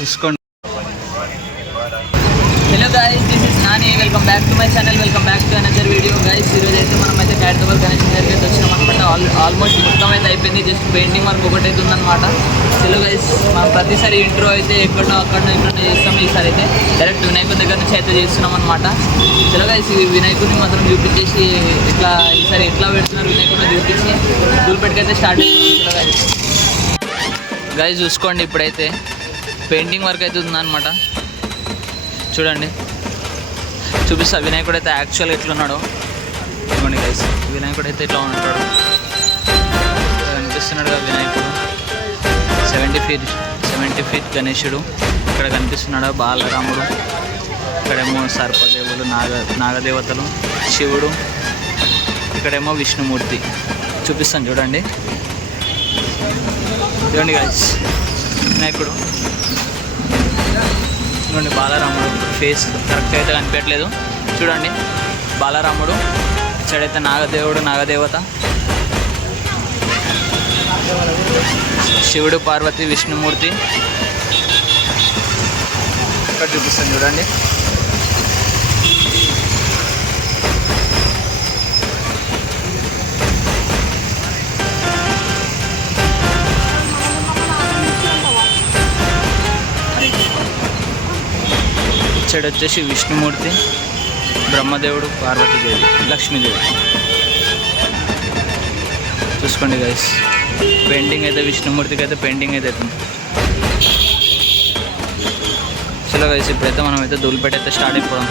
చూసుకోండి. Hello guys, this is Nani. Welcome back to my channel, welcome back to another video. Guys ఈరోజు అయితే మనం అయితే ఖైరతాబాద్ గణేష్ దగ్గరికి అయితే వచ్చినాం అనమాట. ఆల్మోస్ట్ మొత్తం అయితే అయిపోయింది, జస్ట్ పెయింటింగ్ వర్క్ ఒకటి అయితే ఉందన్నమాట. హలో గైస్, మనం ప్రతిసారి ఇంట్రో అయితే ఎక్కడో ఇక్కడ చేస్తాం. ఈసారి అయితే డైరెక్ట్ వినాయకుడి దగ్గర నుంచి అయితే చేస్తున్నాం అనమాట. హలో గైస్, ఈ వినాయకుడిని మాత్రం చూపించేసి ఇట్లా ఈసారి ఎట్లా పెడుతున్నారు వినాయకుడిని చూపించి దూల్పేటకైతే స్టార్ట్ చేస్తున్నాం. గైస్ గైస్ చూసుకోండి, ఇప్పుడైతే పెయింటింగ్ వర్క్ అయితే ఉందన్నమాట. చూడండి, చూపిస్తా వినాయకుడు అయితే యాక్చువల్గా ఎట్లున్నాడో. చూడండి గైస్, వినాయకుడు అయితే ఇట్లా ఉంటాడు, కనిపిస్తున్నాడు కదా వినాయకుడు. 70 ఫీట్ గణేశుడు ఇక్కడ కనిపిస్తున్నాడు. బాలరాముడు, ఇక్కడేమో సర్పదేవులు, నాగదేవతలు, శివుడు, ఇక్కడేమో విష్ణుమూర్తి. చూపిస్తాను చూడండి. చూడండి గైస్, వినాయకుడు చూడండి. బాలరాముడు ఫేస్ కరెక్ట్ అయితే కనిపించట్లేదు. చూడండి, బాలరాముడు ఇక్కడైతే నాగదేవుడు, నాగదేవత, శివుడు, పార్వతి, విష్ణుమూర్తి. ఇక్కడ చూపిస్తాను చూడండి. ఇచ్చడు వచ్చేసి విష్ణుమూర్తి, బ్రహ్మదేవుడు, పార్వతీదేవి, లక్ష్మీదేవి. చూసుకోండి గైస్, పెయింటింగ్ అయితే విష్ణుమూర్తికి అయితే పెయింటింగ్ అయితే అవుతుంది. చలో గైస్, ఇప్పుడైతే మనం అయితే దూల్పేట అయితే స్టార్ట్ అయిపోదాం.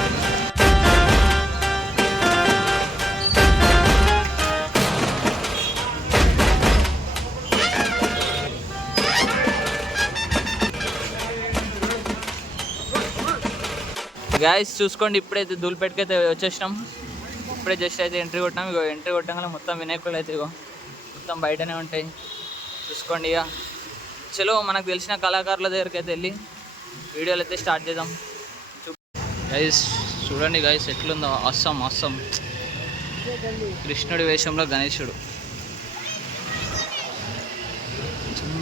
గాయస్ చూసుకోండి, ఇప్పుడైతే దూల్పేటకి అయితే వచ్చేసినాం. ఇప్పుడే జస్ట్ అయితే ఎంట్రీ కొట్టినాం. ఇగో ఎంట్రీ కొట్టగానే మొత్తం వినాయకులు అయితే ఇగో మొత్తం బయటనే ఉంటాయి. చూసుకోండి. ఇక చలో మనకు తెలిసిన కళాకారుల దగ్గరికి అయితే వెళ్ళి వీడియోలు అయితే స్టార్ట్ చేద్దాం. గైస్ చూడండి గైస్, ఎట్లుందో అస్సం కృష్ణుడి వేషంలో గణేశుడు.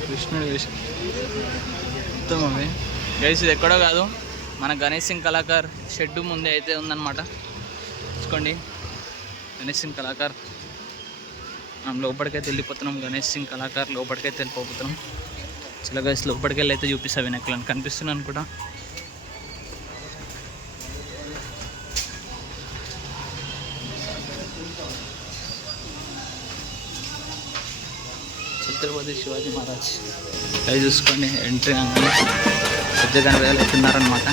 కృష్ణుడి వేషం మొత్తం అవి గైస్. ఇది ఎక్కడో కాదు, మన గణేష్ సింగ్ కళాకార్ షెడ్ ముందే అయితే ఉందన్నమాట. చూసుకోండి, గణేష్ సింగ్ కళాకార్. మనం లోపలికైతే వెళ్ళిపోతున్నాం. గణేష్ సింగ్ కళాకార్ లోపలికైతే వెళ్ళిపోతున్నాం. చాలా గైస్, లోపలికి వెళ్ళి అయితే చూపిస్తా వినాయకులను. కనిపిస్తున్నాను కూడా. ఛత్రపతి శివాజీ మహారాజ్. అది చూసుకోండి, ఎంట్రీ అనగానే పెద్ద గణపతులు అవుతున్నారనమాట.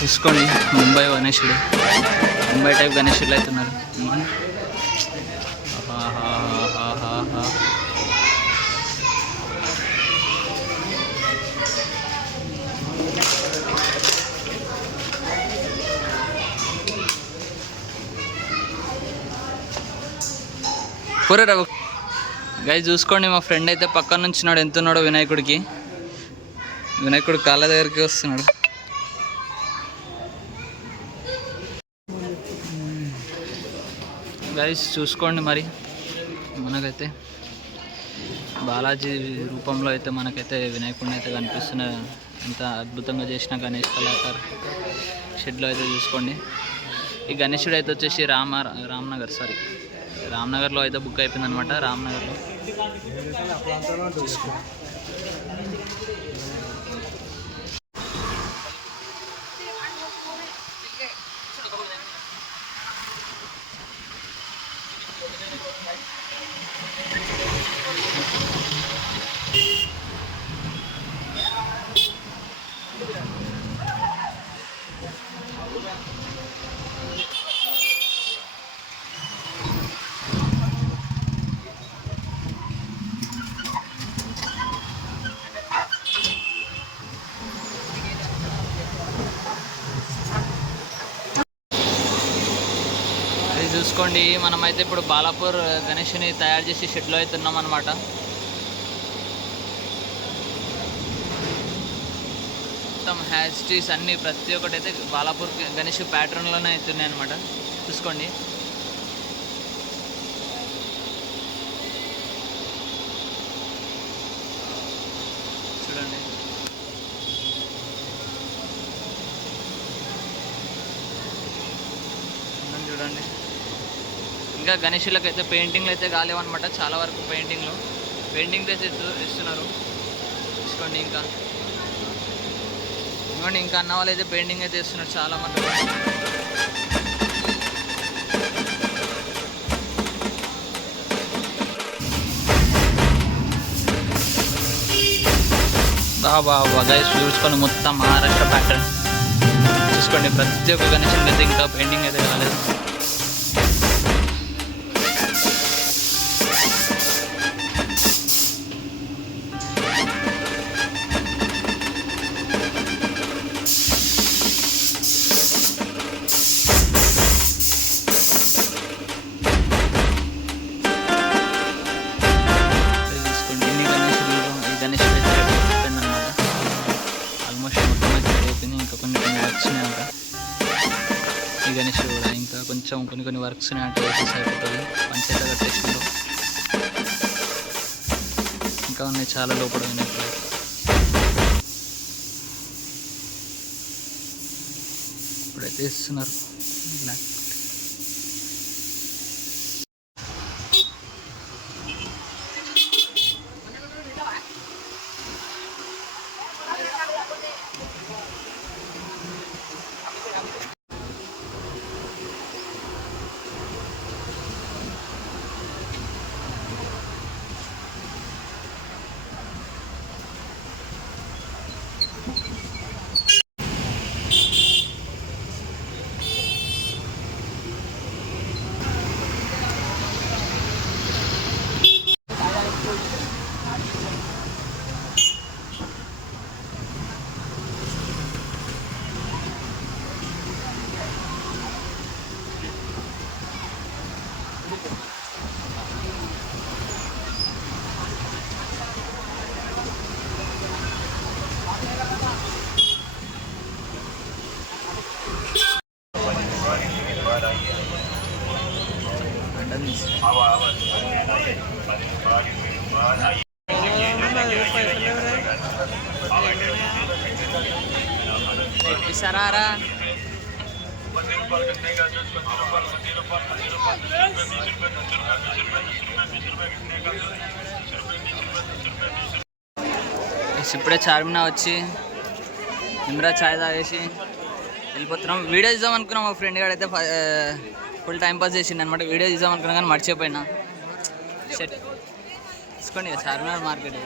చూసుకోండి, ముంబై గణేశుడు, ముంబై టైప్ గణేశుడు అవుతున్నారు. పూరా గైస్ చూసుకోండి, మా ఫ్రెండ్ అయితే పక్కన నుంచున్నాడు. ఎంత ఉన్నాడో వినాయకుడికి. వినాయకుడు కాళ్ళ దగ్గరికి వస్తున్నాడు. గైస్ చూసుకోండి, మరి మనకైతే బాలాజీ రూపంలో అయితే మనకైతే వినాయకుడిని అయితే కనిపిస్తున్న. ఎంత అద్భుతంగా చేసిన గణేష్ కళాకార్ షెడ్లో అయితే చూసుకోండి. ఈ గణేశుడు అయితే వచ్చేసి రామ్నగర్లో అయితే బుక్ అయిపోయింది అనమాట. రామ్నగర్లో చూసుకోండి, మనమైతే ఇప్పుడు బాలాపూర్ గణేష్ని తయారు చేసి షెడ్లో అయితే ఉన్నాం అనమాట. మొత్తం హ్యాస్టీస్ అన్నీ ప్రతి ఒక్కటి అయితే బాలాపూర్ గణేష్ ప్యాటర్న్లోనే అవుతున్నాయి అనమాట. చూసుకోండి. చూడండి చూడండి. ఇంకా గణేషులకు అయితే పెయింటింగ్లు అయితే కాలేవన్నమాట. చాలా వరకు పెయింటింగ్ అయితే ఇస్తున్నారు. చూసుకోండి. ఇంకా అన్న వాళ్ళు అయితే పెయింటింగ్ అయితే ఇస్తున్నారు చాలామంది. బాబా గైస్ చూసుకోండి, మొత్తం మహారాష్ట్ర ప్యాటర్న్ చూసుకోండి. ప్రతి ఒక్క గణేషన్ అయితే ఇంకా పెయింటింగ్ అయితే కాలేదు. ఈ గణేష్ కూడా ఇంకా కొంచెం కొన్ని వర్క్స్ అంటే వేసేసి అయిపోతుంది. పంచాయతీ కట్టేసినారు, ఇంకా ఉన్నాయి చాలా లోపల ఉన్నాయి. ఇప్పుడైతే ఇస్తున్నారు. సరారా ఇప్పుడే చార్మినా వచ్చి ఇమ్రా ఛాయ్ తాగేసి వెళ్ళిపోతున్నాం. వీడియో ఇద్దాం అనుకున్నాం. మా ఫ్రెండ్ గారు అయితే ఫుల్ టైం పాస్ చేసిండు అనమాట. వీడియో ఇద్దాం అనుకున్నా కానీ మర్చిపోయినా. సెట్ తీసుకోండి చార్మినార్ మార్కెట్.